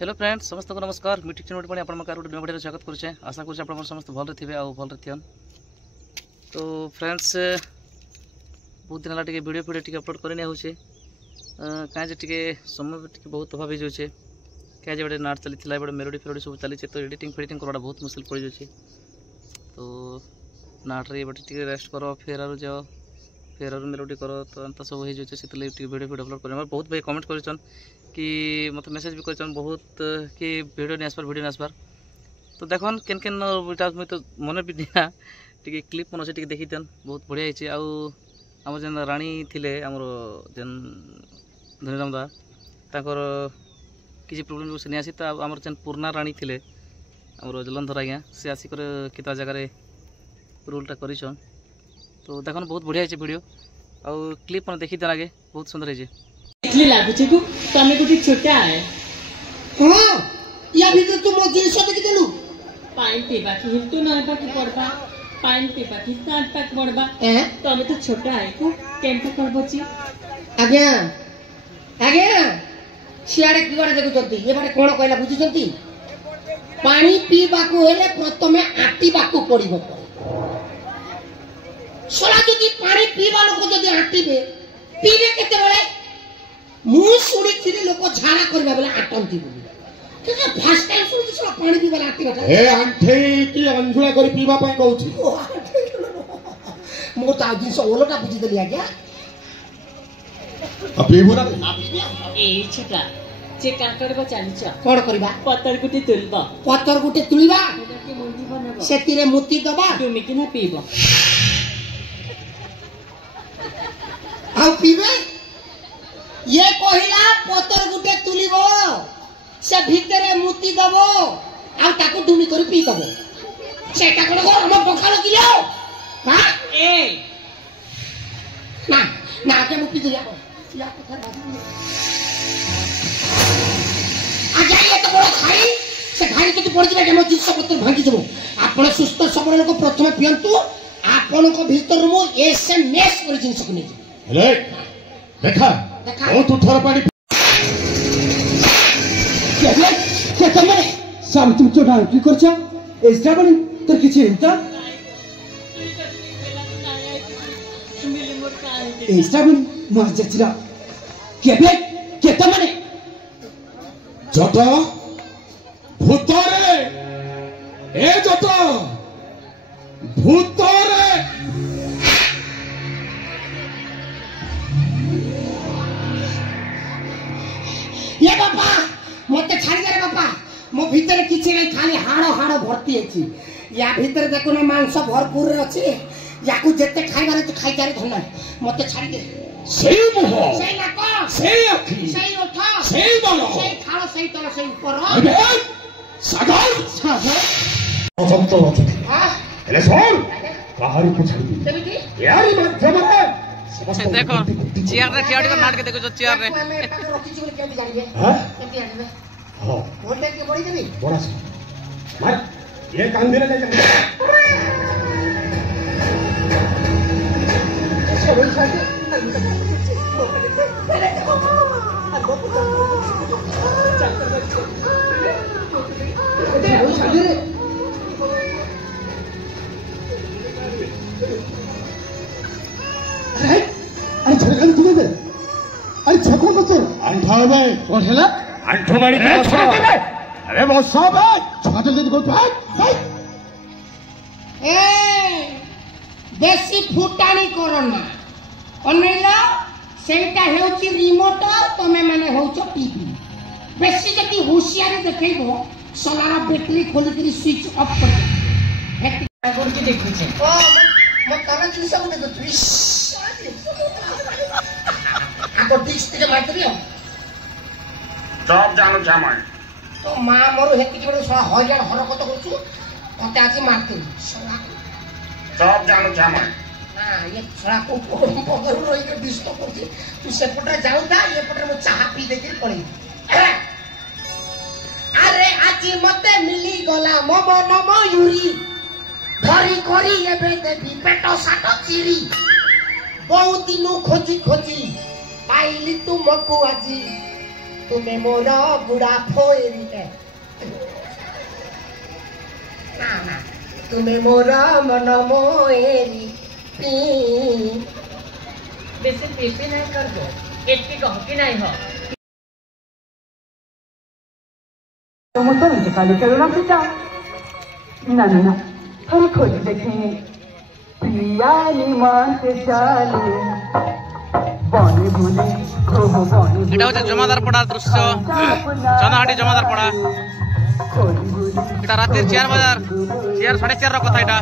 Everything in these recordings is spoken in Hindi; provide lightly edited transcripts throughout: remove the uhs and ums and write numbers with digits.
हेलो फ्रेंड्स समस्त को नमस्कार मीटिंग चैनल पर आपण माका वीडियो वीडियो स्वागत करूचे। आशा करूचे आपण समस्त भल रे आ भल रे। तो फ्रेंड्स बहुत दिन टे वीडियो अपलोड करनी होचे कहीं टे समय टे बहुत अभाव हो जाए कहीं गोटे नाट चली बड़े मेलोडी फेलोडी सब चली तो एडिटिंग फेडिटिंग करवाटा बहुत मुश्किल पड़ जाए। तो नाट रे टे रेस्ट कर फेर आरु जाओ फेर आरु मेलोडी कर तो एंता सब हो जाए से वीडियो वीडियो अपलोड कर बहुत भाई कमेंट कर कि मत मेसेज भी कर बहुत कि वीडियो नहीं आसबार वीडियो नहीं आसबार। तो देखन केन केन मुझे तो मन भी दिना टी क्लिप मन अच्छे देखी दियन बहुत बढ़िया होती। आम जेन राणी थिले आमर जेन धनीराम दा ताकर किसी प्रोब्लेम से नहीं आसी तो आमर जेन पुराना राणी थिले आमर जलंधर आज्ञा से आसिक किता जगह रोलटा कर। तो देखन बहुत बढ़िया होती वीडियो आउ क्लिप मन देखी दियन आगे बहुत सुंदर है। इतनी लागुचे को तमे गुटी छोटा है हां या भीतर तू मो जिंस देखि देलु पाइन पीबा की हिंतु न पाकी पड़बा पाइन पीबा की साथ पाक पड़बा तमे तो छोटा है को केनता करबची आज्ञा आज्ञा सियाडे किवाडे देखु जंती ए बाटे कोन कहला बुझी जंती पानी पीबा को हेले प्रथमे आटीबा को पड़िबो सोला जदी पानी पीबा लोक जदी आटीबे पीबे केते बेले मु सुनी थिली लोक झाड़ा करबा बेला आटंती बोली के फर्स्ट टाइम सुनी छ पानी पीबा आटी बता ए आंठे की अंधुला करी पीबा पय कहउछी मो ता दिन से ओलोटा बुझी देली आज्ञा पीबो ना ए छोटा जे का करबा चाली छ कोन करबा पत्तर गुटी तुलबा पत्तर गुटी तुलिबा के मुंडी बनबा सेतिरे मुती दबा तुमी कि ना पीबो आ पीबे ये कहिला पत्तर गुटे तुलिबो से भीतरे मुती दबो आ ताको डुमी करी पी दबो सेटा कोन हम पखाल किलो हां ए ना ना के मुती दिया या पत्थर आ जाइए तो बड़ा खाई से खाई तो पड़ जिबे हम जिंस पत्तर भांगी देबो आपण सुस्त सबल लोक प्रथम पियंतु आपण को भीतर मु एसएमएस कर जिंस को नै हेले देखा ओ तू थोड़ा पानी क्या तमे सब तुम चोटा की करछा एस्टा बनी तो किछि हिंता एस्टा बनी मर जचरा के तमे जट भूतरे ए जट भूतरे ये बापा मते छाड़ी दे रे बापा मो भीतर किछि नै खाली हाड़ो हाड़ो भर्ती अछि या भीतर देखो ना मांस भरपूर अछि याकू जत्ते खाइबारे तो खाइ जारे धन्ना मते छाड़ी दे सही मुह सही नाक सही आखी सही ओठ सही बाल सही खालो सही तल सही ऊपर अबे सागर सब तो हां हेले सोन बाहर को छाड़ी दे केमिति यार माध्यम है देखो चेयर रे ठियाडी कर नाट के देखो जो चेयर रे रखी छी केमिति जानिबे हां केमिति जानिबे हां बोलते के बड़ी देबी बड़ा सा मार ये कान दिले ले छोड़ी साथे अरे झरगन तुले दे अरे छको तो चल अंठावे और हेला अंठो मारी के छोड़ अरे वो सब है छका दे को भाई ए बेसी फुटानी करना अनेला सेटा हेउची रिमोट तमे माने होचो टीवी बेसी जति होशियारी देखैबो सोलार बैटरी खोली करी स्विच ऑफ कर दे हेती गोर के देखु छे ओ म तने जिन सब देखो तुई आको डिक्स ते मारतरियो सब जानो छामा तो मां मोर हेती के सोला हरियाण हरकत करछु तते आज मारतरी सोला सब जानो छामा हां ये सोला को पगर रोई के डिस्टर्ब करछि तू सेपटे जाउता ये पटे मो चाहा पी देके पड़ी अरे आज मते मिली गला मम नम यूरी धरी करी एबे देबी पेटो साटो चिरी बहुत दिनो खोजी खोजी पाइली तुमको आजी तुमे मोर बुढ़ा फोरी है ना ना तुमे मोर मन मोएरी पी बेसी पीपी नहीं कर दो एटकी गहकी नहीं हो तुम तो मुझे खाली करो ना पिता ना ना ना हम खोज देखेंगे प्रिया निमान से चाले बने भूले हो बने এটা হচ্ছে জমাদার পড়া দৃশ্য চন্দাহাটি জমাদার পড়া এটা রাতের 4 বাজার 4:30 র কথা এটা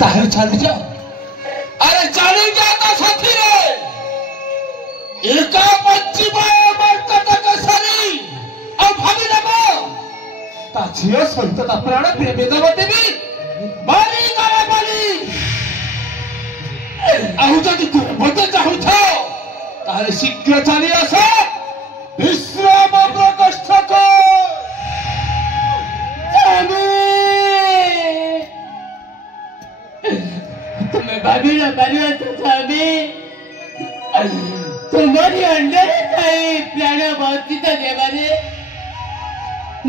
ताहर छाड़ जा अरे जाने क्या था साथी रे एका बच्ची बार कटक सरी और भाभी नमो ता झियो सहित ता प्राण प्रेम देवी बाली करा बाली आहु जदि मते चाहू छ ताहले शीघ्र चली आस विश्राम प्रकोष्ठ को तुम्हें भाभी ना परिवार तो स्वामी तुम्हारी अंडर नहीं प्राण भौतिक देवाने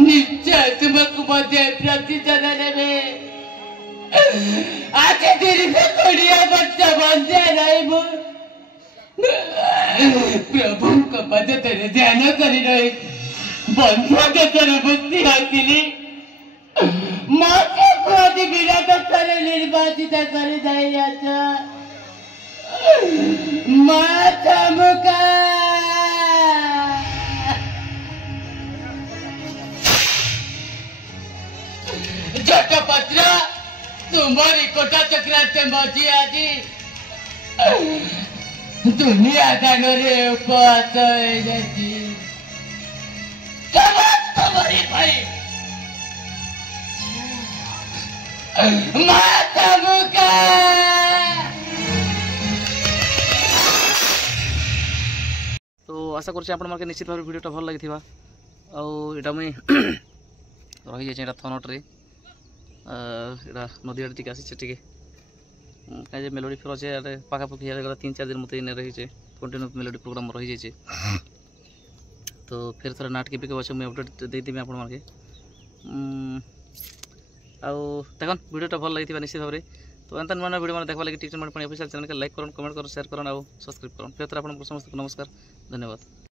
निश्चय तुमको मध्य प्रतिदान में आके तेरी से कोड़िया बच्चा बंदे नहीं वो प्रभु को पद तेरे ध्यान करी रही बंधुआ के तरह बुद्धि होती ली माते कोदी विराट करे निर्वाचित करे दयाचा माता मुका जटपत्र तुम्हारी कोटा चक्रांत मची आजी दुनिया दानोरे उपवास जाती तुम्हारी भाई माता मुका तो आशा कर निश्चित भाव भिडियोटा भल लगी आईटा मुई रही जाए थनट्रे नदी आड़े टी आसी टे कहीं मेलोडी फेर अच्छे पाखापाखि गला 3-4 दिन मत रही कंटिन्यू मेलोडी प्रोग्राम रही जाए तो फिर थोड़ा नाटक भी अच्छे मुझे अपडेट देदेवी आपण मानके देखन वीडियोटा भल लगी निश्चित भाव तो एंता नुआ वीडियो देखा लगे टिप्स ऑफिशियल चैनल के लाइक करन कमेंट कर शेयर करन और सब्सक्राइब करन फिर आप समस्त नमस्कार धन्यवाद।